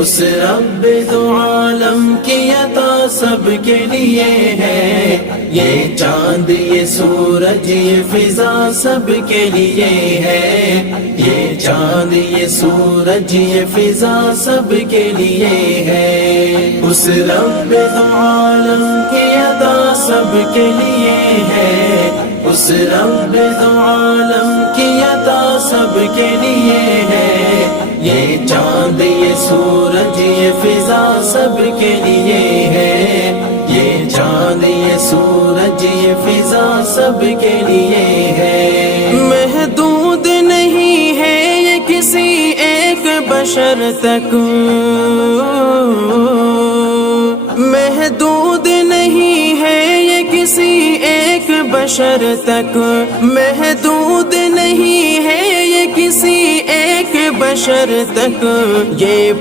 اس رب دو عالم کی عطا سب کے لیے ہے، یہ چاند یہ سورج یہ فضا سب کے لیے ہے، یہ چاند یہ سورج یہ فضا سب کے لیے ہے، اس رب دو عالم کی عطا سب کے لیے ہے، اس رب دو عالم کی عطا سب کے لیے ہے، یہ چاند یہ سورج یہ فضا سب کے لیے ہے، یہ چاند یہ سورج یہ فضا سب کے لیے ہے، محدود نہیں ہے یہ کسی ایک بشر تک، محدود نہیں ہے یہ کسی ایک بشر تک، محدود نہیں ہے یہ کسی ایک بشر تک، یہ